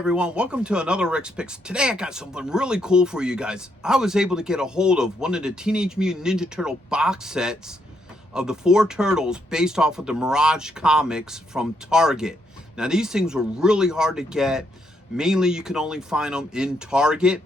everyone, welcome to another Rick's Picks. Today I got something really cool for you guys. I was able to get a hold of one of the Teenage Mutant Ninja Turtle box sets of the 4 turtles based off of the Mirage comics from Target. Now these things were really hard to get. Mainly you can only find them in Target.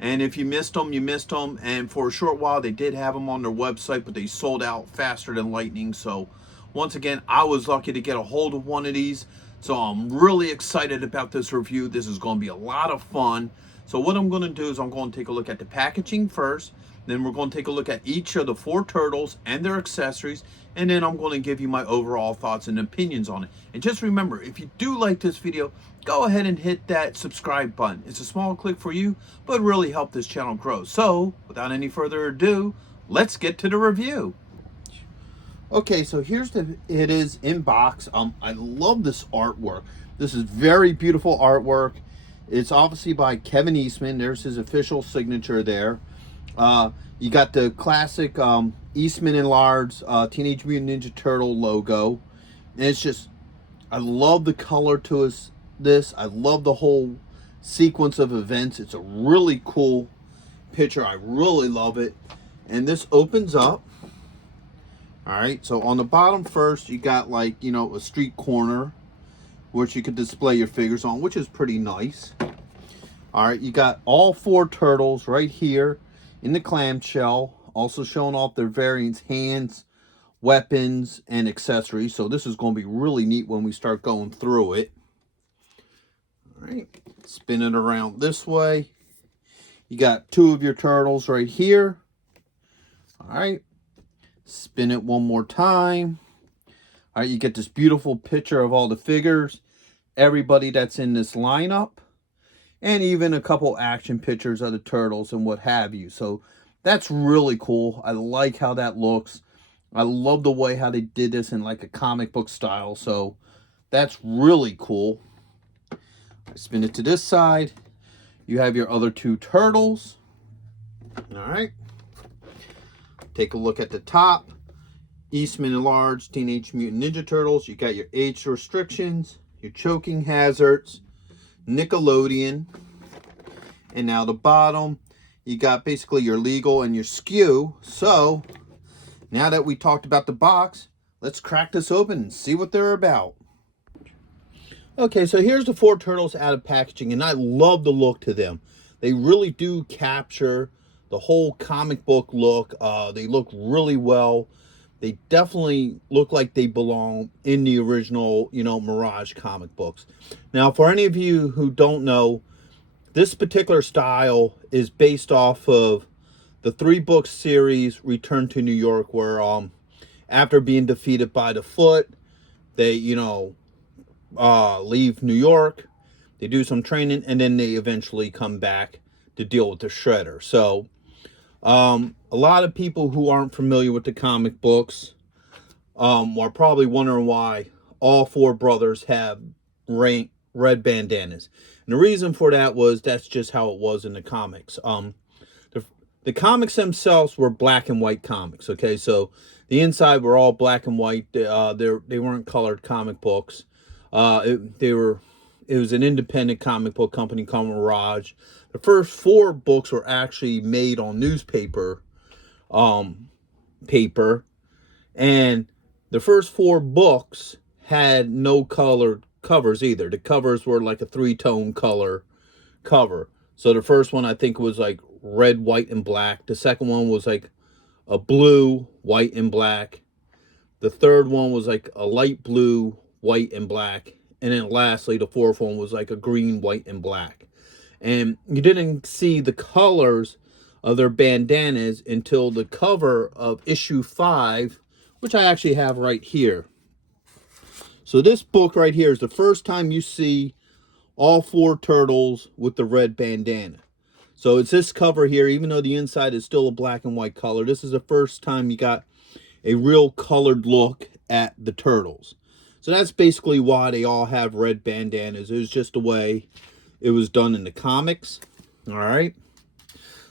And if you missed them, you missed them. And for a short while they did have them on their website, but they sold out faster than lightning. So once again, I was lucky to get a hold of one of these. So I'm really excited about this review. This is going to be a lot of fun. So what I'm going to do is I'm going to take a look at the packaging first. Then we're going to take a look at each of the 4 turtles and their accessories. And then I'm going to give you my overall thoughts and opinions on it. And just remember, if you do like this video, go ahead and hit that subscribe button. It's a small click for you, but really help this channel grow. So without any further ado, let's get to the review. Okay, so it is in box. I love this artwork. This is very beautiful artwork. It's obviously by Kevin Eastman. There's his official signature there. You got the classic Eastman enlarged Teenage Mutant Ninja Turtle logo. And it's just, I love the color to this. I love the whole sequence of events. It's a really cool picture. I really love it. And this opens up. All right, so on the bottom first, you got like, you know, a street corner which you could display your figures on, which is pretty nice. All right, you got all 4 turtles right here in the clamshell, also showing off their variants, hands, weapons, and accessories. So this is going to be really neat when we start going through it. All right, spin it around this way. You got 2 of your turtles right here. All right. Spin it one more time. All right, you get this beautiful picture of all the figures, everybody that's in this lineup, and even a couple action pictures of the turtles and what have you. So that's really cool. I like how that looks. I love the way how they did this in like a comic book style. So that's really cool. I spin it to this side. You have your other 2 turtles. All right. Take a look at the top. Eastman enlarged Teenage Mutant Ninja Turtles. You got your age restrictions, your choking hazards, Nickelodeon. And now the bottom, you got basically your legal and your skew. So now that we talked about the box, let's crack this open and see what they're about. Okay, so here's the 4 turtles out of packaging, and I love the look to them. They really do capture the whole comic book look. They look really well. They definitely look like they belong in the original, you know, Mirage comic books. Now, for any of you who don't know, this particular style is based off of the 3-book series Return to New York, where after being defeated by the Foot, they, you know, leave New York. They do some training, and then they eventually come back to deal with the Shredder. So a lot of people who aren't familiar with the comic books are probably wondering why all 4 brothers have red bandanas. And the reason for that was that's just how it was in the comics. The comics themselves were black and white comics, okay? So the inside were all black and white. They weren't colored comic books. It was an independent comic book company called Mirage. The first 4 books were actually made on newspaper paper, and the first 4 books had no colored covers either. The covers were like a 3-tone color cover. So the first one I think was like red, white, and black. The second one was like a blue, white, and black. The third one was like a light blue, white, and black. And then lastly, the 4th one was like a green, white, and black. And you didn't see the colors of their bandanas until the cover of issue 5, which I actually have right here. So this book right here is the first time you see all 4 turtles with the red bandana. So it's this cover here, even though the inside is still a black and white color. This is the first time you got a real colored look at the turtles. So that's basically why they all have red bandanas. It was just the way it was done in the comics. All right.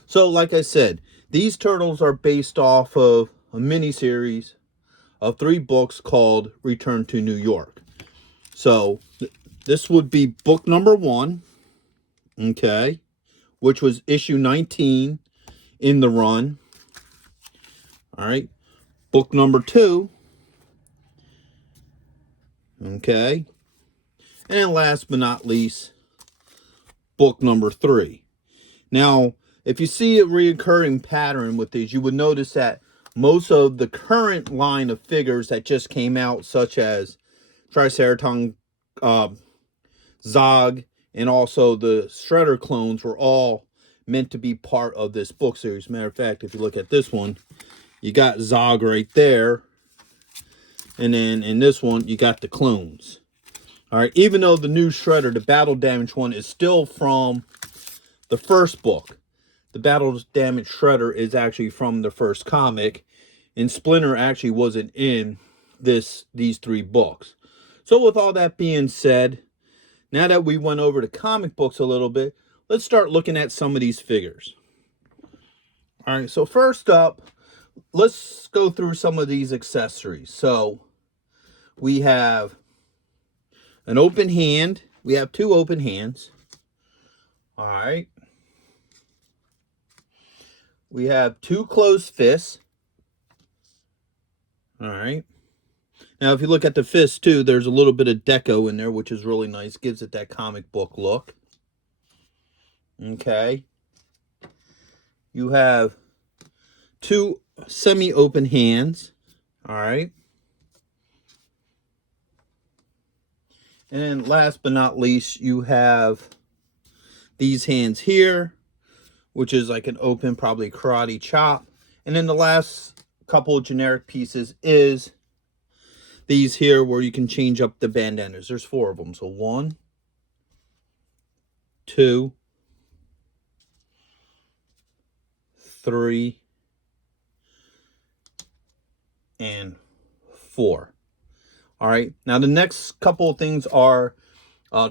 So like I said, these turtles are based off of a miniseries of 3 books called Return to New York. So this would be book number 1. okay, which was issue 19 in the run. All right, book number 2, okay, and last but not least, book number 3. Now, if you see a reoccurring pattern with these, you would notice that most of the current line of figures that just came out, such as Triceratons, Zog, and also the Shredder clones, were all meant to be part of this book series. Matter of fact, if you look at this one, you got Zog right there, and then in this one, you got the clones. All right, even though the new Shredder, the battle damage one, is still from the first book. The battle damage Shredder is actually from the first comic, and Splinter actually wasn't in these 3 books. So with all that being said, now that we went over the comic books a little bit, let's start looking at some of these figures. All right, so first up, let's go through some of these accessories. So we have an open hand. We have 2 open hands. All right. We have 2 closed fists. All right. Now, if you look at the fist too, there's a little bit of deco in there, which is really nice. Gives it that comic book look. Okay. You have 2 semi-open hands. All right. And then last but not least, you have these hands here, which is like an open, probably karate chop. And then the last couple of generic pieces is these here, where you can change up the bandanas. There's 4 of them. So 1, 2, 3, and 4. All right. Now the next couple of things are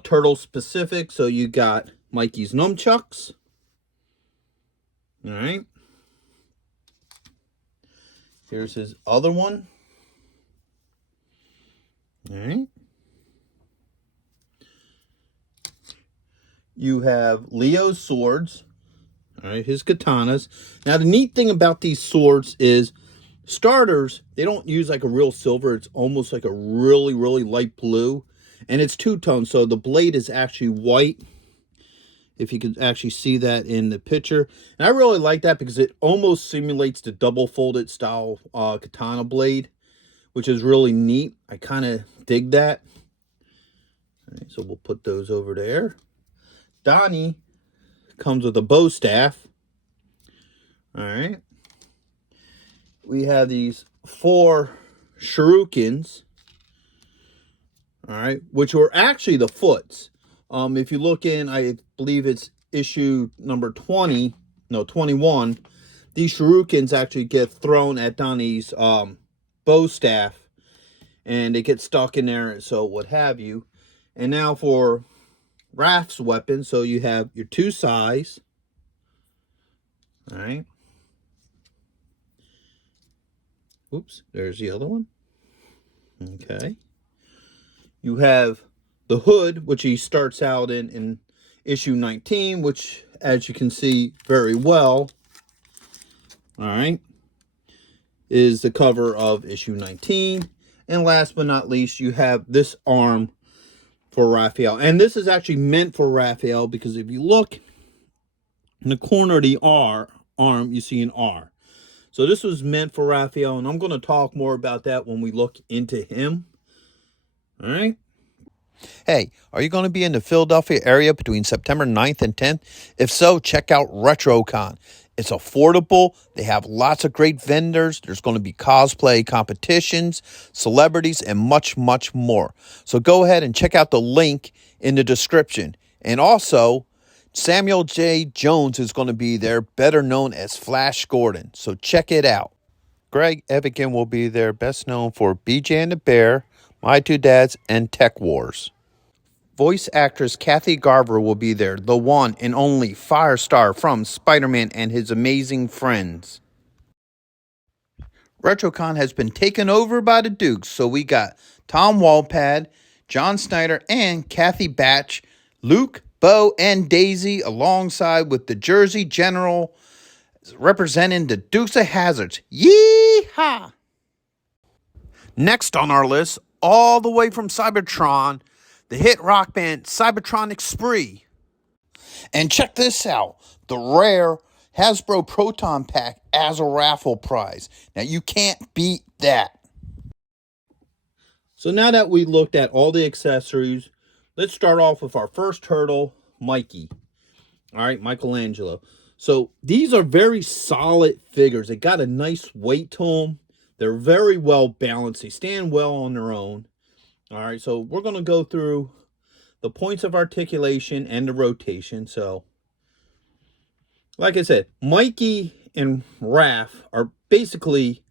turtle specific. So you got Mikey's Nunchucks. All right. Here's his other one. All right. You have Leo's swords. All right, his katanas. Now, the neat thing about these swords is, starters, they don't use like a real silver. It's almost like a really, really light blue. And it's 2-tone, so the blade is actually white. If you can actually see that in the picture. And I really like that because it almost simulates the double-folded style katana blade, which is really neat. I kind of dig that. All right, so we'll put those over there. Donnie comes with a bow staff. All right. We have these 4 shurikens. All right, which were actually the foots. If you look in, I believe it's issue number 20, no, 21. These shurikens actually get thrown at Donnie's bow staff, and they get stuck in there, so what have you. And now for Raph's weapon, so you have your 2 sais. All right. Oops, there's the other one. Okay. You have the hood, which he starts out in issue 19, which, as you can see very well, all right, is the cover of issue 19. And last but not least, you have this arm for Raphael. And this is actually meant for Raphael because if you look in the corner of the arm, you see an R. So this was meant for Raphael, and I'm going to talk more about that when we look into him. All right. Hey, are you going to be in the Philadelphia area between September 9th and 10th? If so, check out RetroCon. It's affordable. They have lots of great vendors. There's going to be cosplay competitions, celebrities, and much, much more. So go ahead and check out the link in the description. And also, Samuel J. Jones is going to be there, better known as Flash Gordon. So check it out. Greg Evigan will be there, best known for BJ and the Bear, My Two Dads, and Tech Wars. Voice actress Kathy Garver will be there, the one and only Firestar from Spider-Man and His Amazing Friends. RetroCon has been taken over by the Dukes, so we got Tom Walpad, John Snyder, and Kathy Batch, Luke, Bo and Daisy alongside with the Jersey General representing the Dukes of Hazzards. Yee-haw! Next on our list, all the way from Cybertron, the hit rock band Cybertronic Spree. And check this out, the rare Hasbro Proton Pack as a raffle prize. Now you can't beat that. So now that we looked at all the accessories, let's start off with our first turtle, Mikey. All right, Michelangelo. So these are very solid figures. They got a nice weight to them. They're very well balanced. They stand well on their own. All right, so we're going to go through the points of articulation and the rotation. So, like I said, Mikey and Raph are basically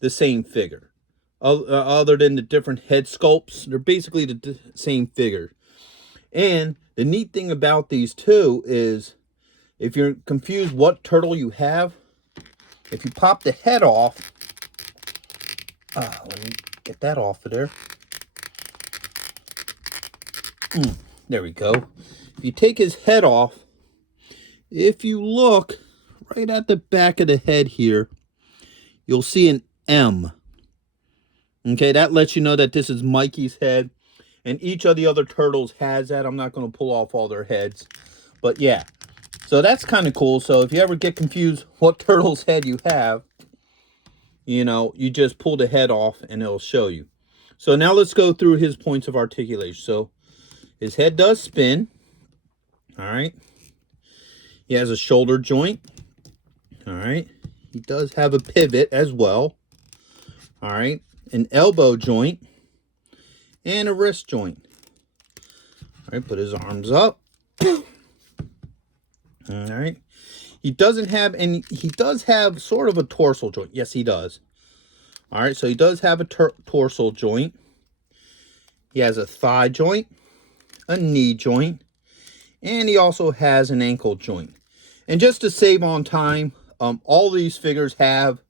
the same figure. Other than the different head sculpts, they're basically the same figure. And the neat thing about these two is, if you're confused what turtle you have, if you pop the head off, let me get that off of there. There we go. If you take his head off, if you look right at the back of the head here, you'll see an M. Okay, that lets you know that this is Mikey's head. And each of the other turtles has that. I'm not going to pull off all their heads. But yeah, so that's kind of cool. So if you ever get confused what turtle's head you have, you know, you just pull the head off and it'll show you. So now let's go through his points of articulation. So his head does spin. All right. He has a shoulder joint. All right. He does have a pivot as well. All right. An elbow joint. And a wrist joint. All right. Put his arms up. All right. He doesn't have any. He does have sort of a torso joint. Yes, he does. All right. So he does have a torso joint. He has a thigh joint, a knee joint, and he also has an ankle joint. And just to save on time, all these figures have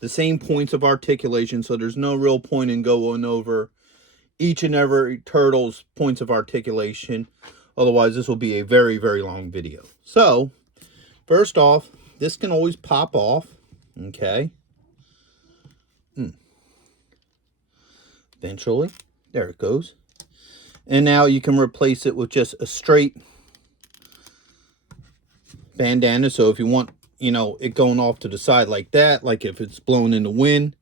the same points of articulation, so there's no real point in going over each and every turtle's points of articulation. Otherwise, this will be a very, very long video. So, first off, this can always pop off. Okay. Eventually, there it goes. And now you can replace it with just a straight bandana. So if you want, you know, it going off to the side like that, like if it's blowing in the wind,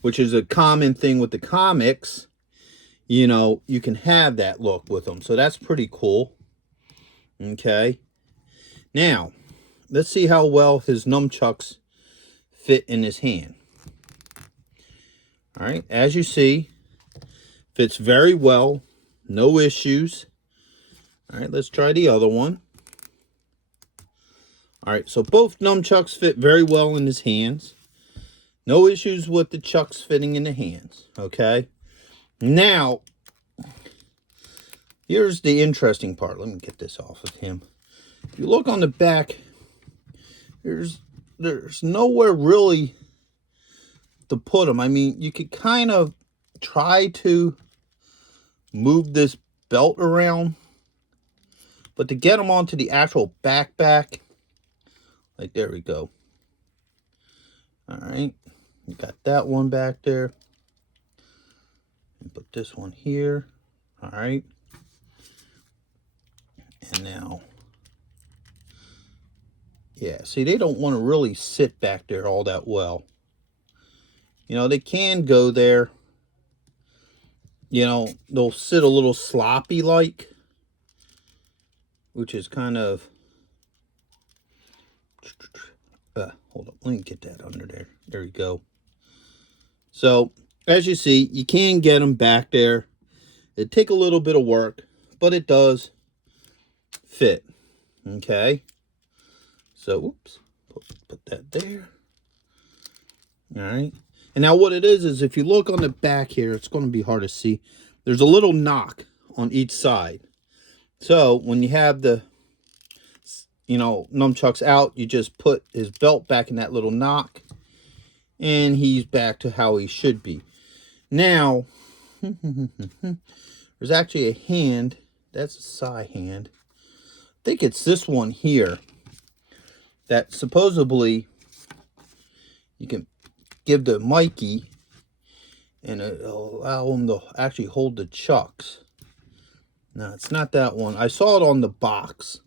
which is a common thing with the comics, you know, you can have that look with them. So that's pretty cool. Okay. Now, let's see how well his nunchucks fit in his hand. All right. As you see, fits very well. No issues. All right, let's try the other one. All right, so both nunchucks fit very well in his hands. No issues with the chucks fitting in the hands, okay? Now, here's the interesting part. Let me get this off of him. If you look on the back, there's nowhere really to put him. I mean, you could kind of try to move this belt around, but to get them onto the actual backpack, like there we go. All right, you got that one back there. And put this one here. All right, and now, yeah, see, they don't want to really sit back there all that well. You know, they can go there. You know, they'll sit a little sloppy like, which is kind of, hold up, let me get that under there. There we go. So, as you see, you can get them back there. It take a little bit of work, but it does fit. Okay. So, oops, put that there. All right. And now what it is if you look on the back here, it's going to be hard to see. There's a little knock on each side. So when you have the, you know, nunchucks out, you just put his belt back in that little knock. And he's back to how he should be. Now, there's actually a hand. That's a side hand. think it's this one here that supposedly you can give to Mikey and it'll allow him to actually hold the chucks. No, it's not that one. I saw it on the box.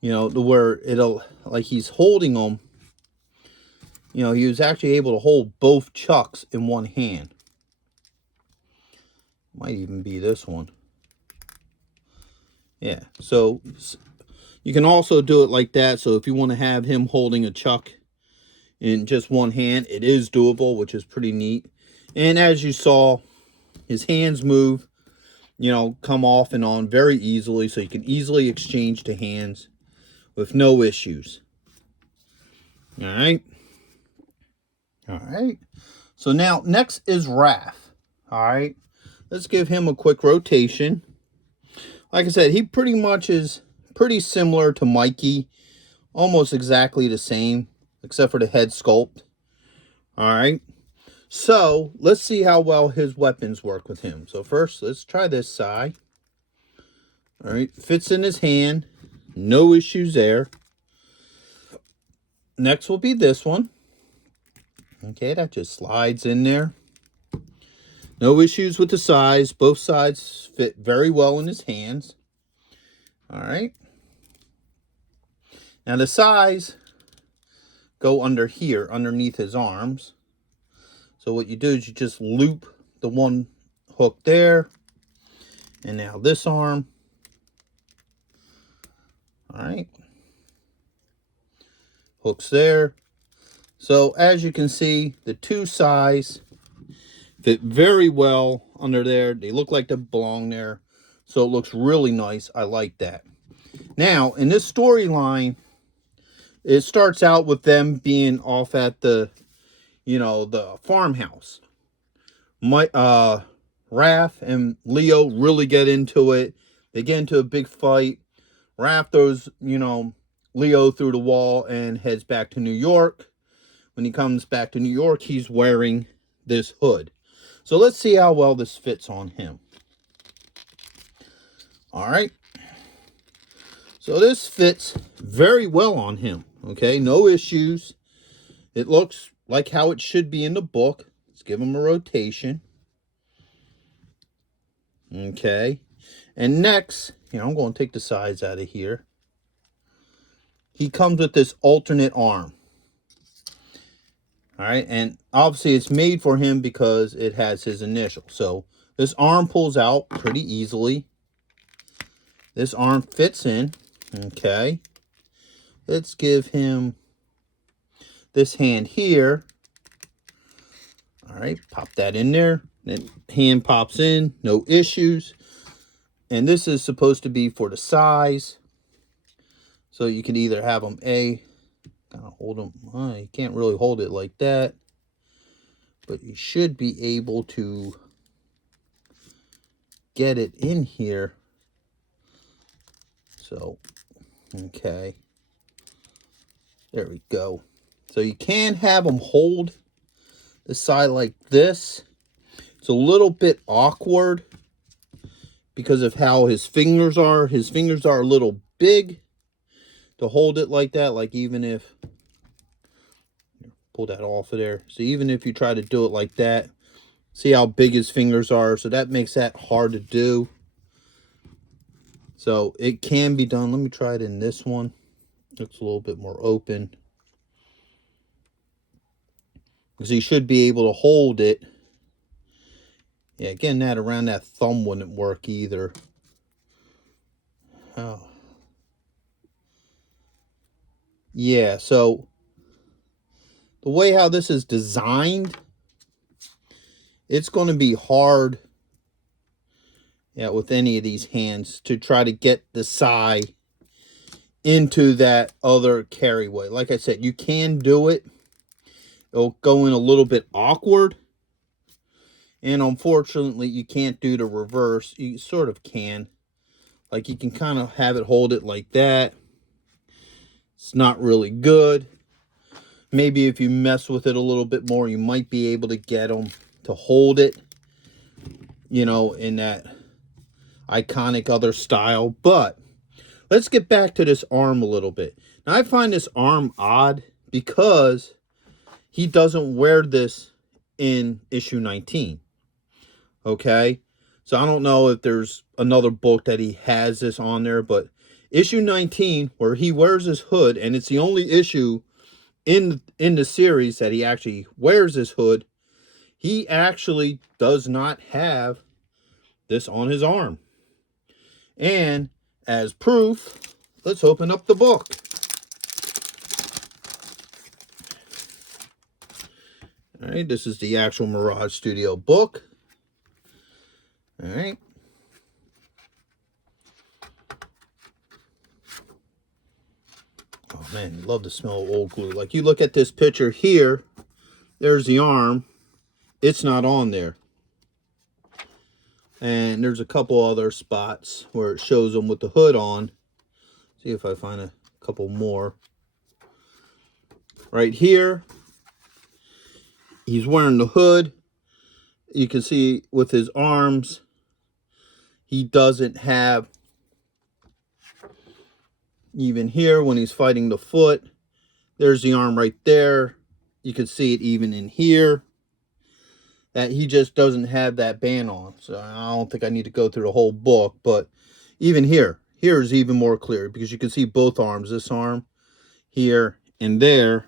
You know, to where it'll, like he's holding them. You know, he was actually able to hold both chucks in one hand. Might even be this one. Yeah, so you can also do it like that. So if you want to have him holding a chuck in just one hand, it is doable, which is pretty neat. And as you saw, his hands move, you know, come off and on very easily. So you can easily exchange the hands with no issues. All right. All right. So now next is Raph. All right. Let's give him a quick rotation. Like I said, he pretty much is pretty similar to Mikey. Almost exactly the same, except for the head sculpt. All right. So let's see how well his weapons work with him. So first, let's try this side. All right. Fits in his hand. No issues there. Next will be this one. Okay, that just slides in there. No issues with the size. Both sides fit very well in his hands. All right. Now the size go under here, underneath his arms. So what you do is you just loop the one hook there. And now this arm. All right. Hooks there. So as you can see, the two sides fit very well under there. They look like they belong there. So it looks really nice. I like that. Now, in this storyline, it starts out with them being off at the, you know, the farmhouse. Raph and Leo really get into it. They get into a big fight. Raph throws, you know, Leo through the wall and heads back to New York. When he comes back to New York, he's wearing this hood. So let's see how well this fits on him. All right. So this fits very well on him. Okay, no issues. It looks like how it should be in the book. Let's give him a rotation. Okay. And next, you know, I'm going to take the sides out of here. He comes with this alternate arm. All right, and obviously it's made for him because it has his initial. So this arm pulls out pretty easily. This arm fits in. Okay. Let's give him this hand here. All right, pop that in there. Then hand pops in, no issues. And this is supposed to be for the size. So you can either have them kind of hold them. You can't really hold it like that. But you should be able to get it in here. So, okay. There we go. So you can have them hold the side like this. It's a little bit awkward because of how his fingers are. His fingers are a little big to hold it like that. Like even if, pull that off of there. So even if you try to do it like that, see how big his fingers are. So that makes that hard to do. So it can be done. Let me try it in this one. Looks a little bit more open. Because he should be able to hold it. Yeah, getting that around that thumb wouldn't work either. Oh. Yeah, so the way how this is designed, it's going to be hard, yeah, with any of these hands to try to get the sai into that other carryway. Like I said, you can do it. It'll go in a little bit awkward. And unfortunately, you can't do the reverse. You sort of can. Like you can kind of have it hold it like that. It's not really good. Maybe if you mess with it a little bit more, you might be able to get them to hold it, you know, in that iconic other style. But let's get back to this arm a little bit. Now, I find this arm odd because he doesn't wear this in issue 19. Okay? So I don't know if there's another book that he has this on there, but issue 19, where he wears his hood, and it's the only issue in the series that he actually wears his hood, he actually does not have this on his arm. And as proof, let's open up the book. All right, this is the actual Mirage Studio book. All right. Oh man, love the smell of old glue. Like, you look at this picture here, there's the arm. It's not on there. And there's a couple other spots where it shows them with the hood on. See if I find a couple more. Right here, he's wearing the hood. You can see with his arms, he doesn't have, even here when he's fighting the foot, there's the arm right there. You can see it even in here, that he just doesn't have that band on. So I don't think I need to go through the whole book, but even here is even more clear, because you can see both arms, this arm here and there.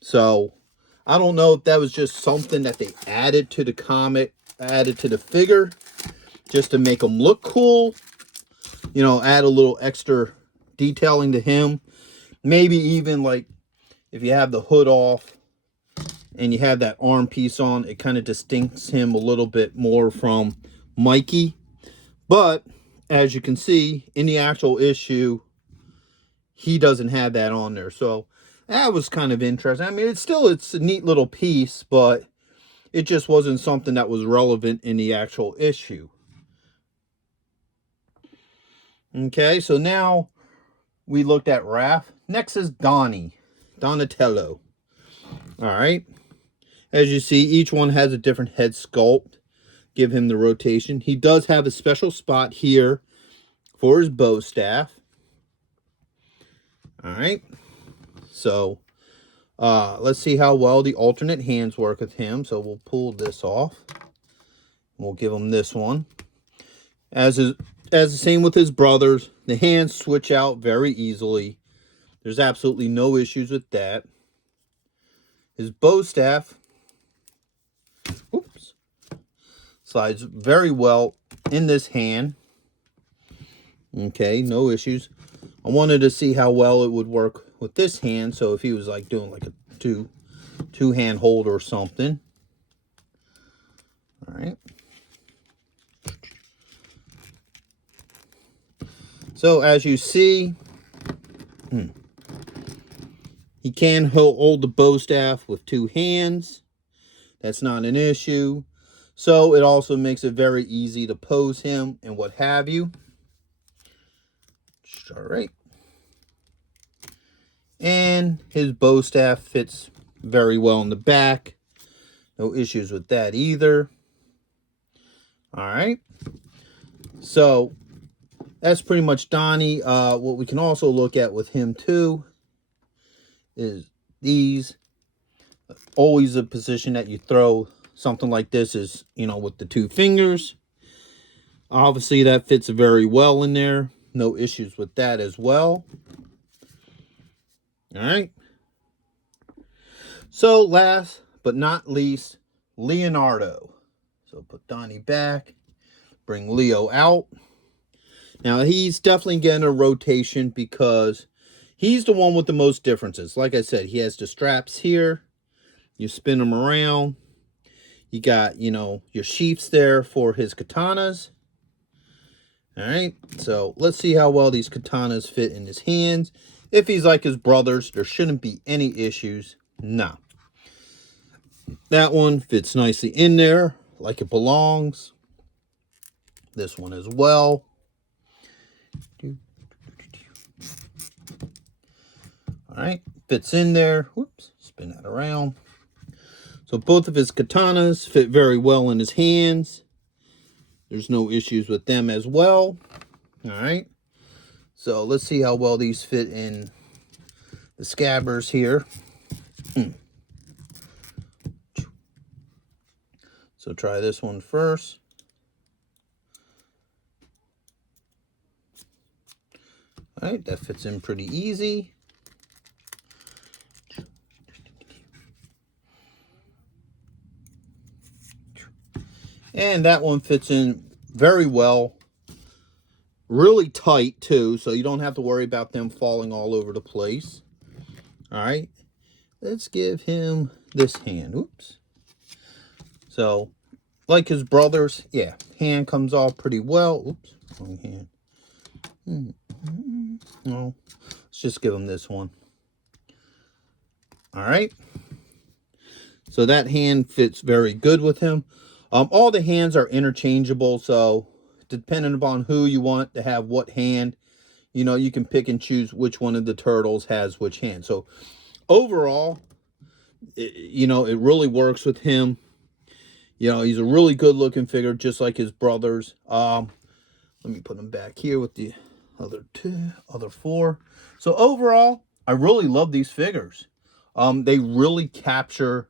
So I don't know if that was just something that they added to the comic, added to the figure, just to make him look cool. You know, add a little extra detailing to him. Maybe even like if you have the hood off and you have that arm piece on, it kind of distincts him a little bit more from Mikey. But as you can see in the actual issue, he doesn't have that on there. So that was kind of interesting. I mean, it's a neat little piece, but it just wasn't something that was relevant in the actual issue. Okay, so now we looked at Raph. Next is Donatello. All right. As you see, each one has a different head sculpt. Give him the rotation. He does have a special spot here for his bow staff. All right. So let's see how well the alternate hands work with him. So we'll pull this off. We'll give him this one. As the same with his brothers, the hands switch out very easily. There's absolutely no issues with that. His bow staff, oops, slides very well in this hand. Okay, no issues. I wanted to see how well it would work with this hand. So if he was like doing like a two hand hold or something. All right. So as you see, he can hold the bow staff with two hands. That's not an issue. So it also makes it very easy to pose him and what have you. All right. And his bow staff fits very well in the back. No issues with that either. All right. So that's pretty much Donnie. What we can also look at with him too is these. Always a position that you throw something like this is, you know, with the two fingers. Obviously that fits very well in there. No issues with that as well. All right. So last but not least, Leonardo. So put Donnie back. Bring Leo out. Now he's definitely getting a rotation because he's the one with the most differences. Like I said, he has the straps here. You spin them around. You got, you know, your sheaths there for his katanas. All right, so let's see how well these katanas fit in his hands. If he's like his brothers, there shouldn't be any issues. No. That one fits nicely in there, like it belongs. This one as well. All right, fits in there. Whoops, spin that around. So both of his katanas fit very well in his hands. There's no issues with them as well. All right. So let's see how well these fit in the scabbers here. So try this one first. All right, that fits in pretty easy. And that one fits in very well. Really tight too, so you don't have to worry about them falling all over the place. All right, let's give him this hand. Oops. So, like his brothers, yeah, hand comes off pretty well. Oops, wrong hand. No, let's just give him this one. All right. So that hand fits very good with him. All the hands are interchangeable, so depending upon who you want to have what hand, you know, you can pick and choose which one of the turtles has which hand. So overall, you know, it really works with him. You know, he's a really good looking figure, just like his brothers. Let me put him back here with the other four. So overall, I really love these figures. They really capture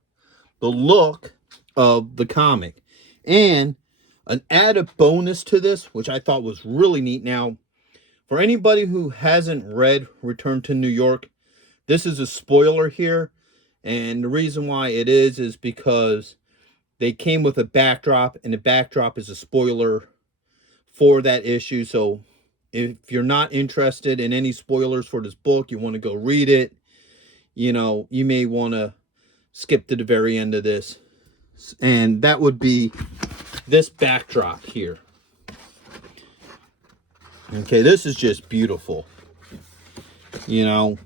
the look of the comic. And an added bonus to this, which I thought was really neat. Now, for anybody who hasn't read Return to New York, this is a spoiler here. And the reason why it is because they came with a backdrop, and the backdrop is a spoiler for that issue. So if you're not interested in any spoilers for this book, you want to go read it, you know, you may want to skip to the very end of this. And that would be this backdrop here. Okay, this is just beautiful, you know.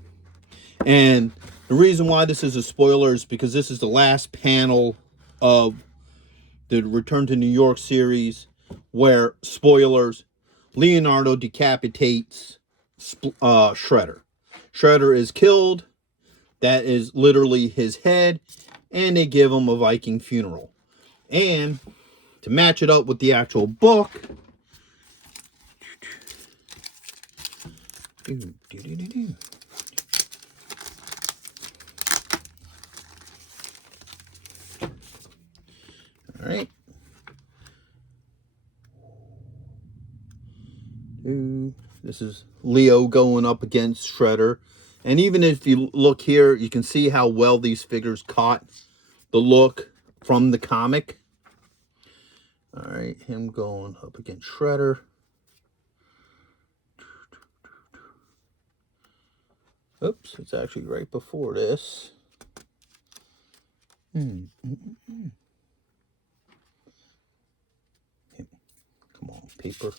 And the reason why this is a spoiler is because this is the last panel of the Return to New York series where, spoilers, Leonardo decapitates Shredder. Shredder is killed. That is literally his head. And they give him a Viking funeral. And to match it up with the actual book, all right. This is Leo going up against Shredder. And even if you look here, you can see how well these figures caught the look from the comic. All right, him going up against Shredder. Oops, it's actually right before this. Come on, paper.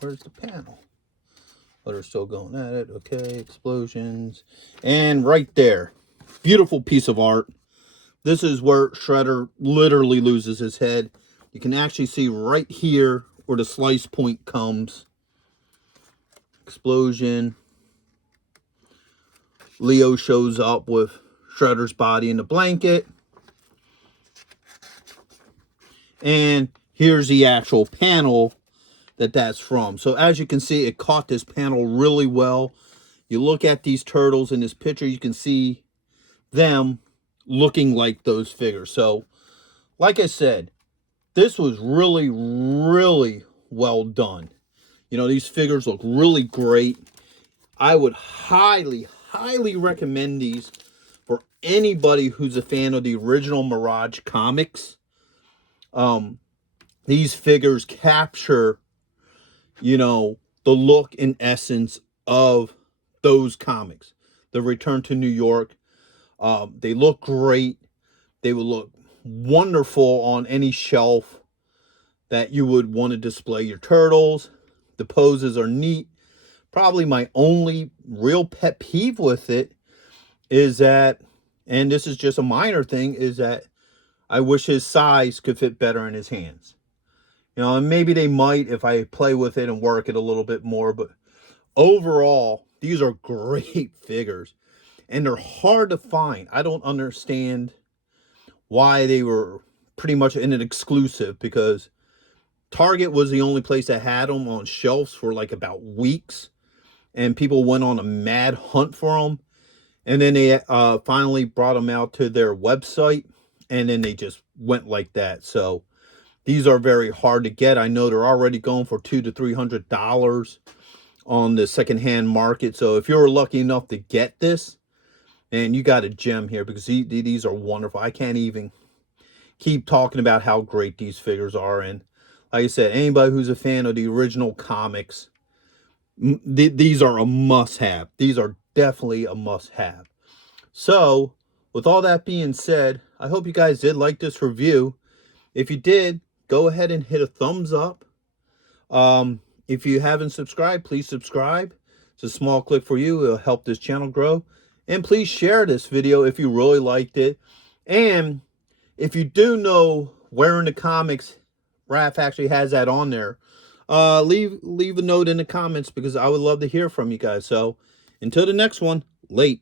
Where's the panel? Oh, they're still going at it. Okay, explosions. And right there, beautiful piece of art. This is where Shredder literally loses his head. You can actually see right here where the slice point comes. Explosion. Leo shows up with Shredder's body in the blanket. And here's the actual panel that's from. So as you can see, it caught this panel really well. You look at these turtles in this picture, you can see them looking like those figures. So, like I said, this was really, really well done. You know, these figures look really great. I would highly, highly recommend these for anybody who's a fan of the original Mirage comics. These figures capture, you know, the look and essence of those comics. The Return to New York. They look great. They would look wonderful on any shelf that you would want to display your turtles. The poses are neat. Probably my only real pet peeve with it is that, and this is just a minor thing, is that I wish his size could fit better in his hands. You know, and maybe they might if I play with it and work it a little bit more. But overall, these are great figures. And they're hard to find. I don't understand why they were pretty much in an exclusive, because Target was the only place that had them on shelves for like about weeks, and people went on a mad hunt for them. And then they finally brought them out to their website, and then they just went like that. So these are very hard to get. I know they're already going for $200 to $300 on the secondhand market. So if you're lucky enough to get this, and you got a gem here, because these are wonderful. I can't even keep talking about how great these figures are. And like I said, anybody who's a fan of the original comics, these are a must-have. These are definitely a must-have. So with all that being said, I hope you guys did like this review. If you did, go ahead and hit a thumbs up. If you haven't subscribed, please subscribe. It's a small click for you. It'll help this channel grow. And please share this video if you really liked it. And if you do know where in the comics Raph actually has that on there, leave a note in the comments, because I would love to hear from you guys. So until the next one, late.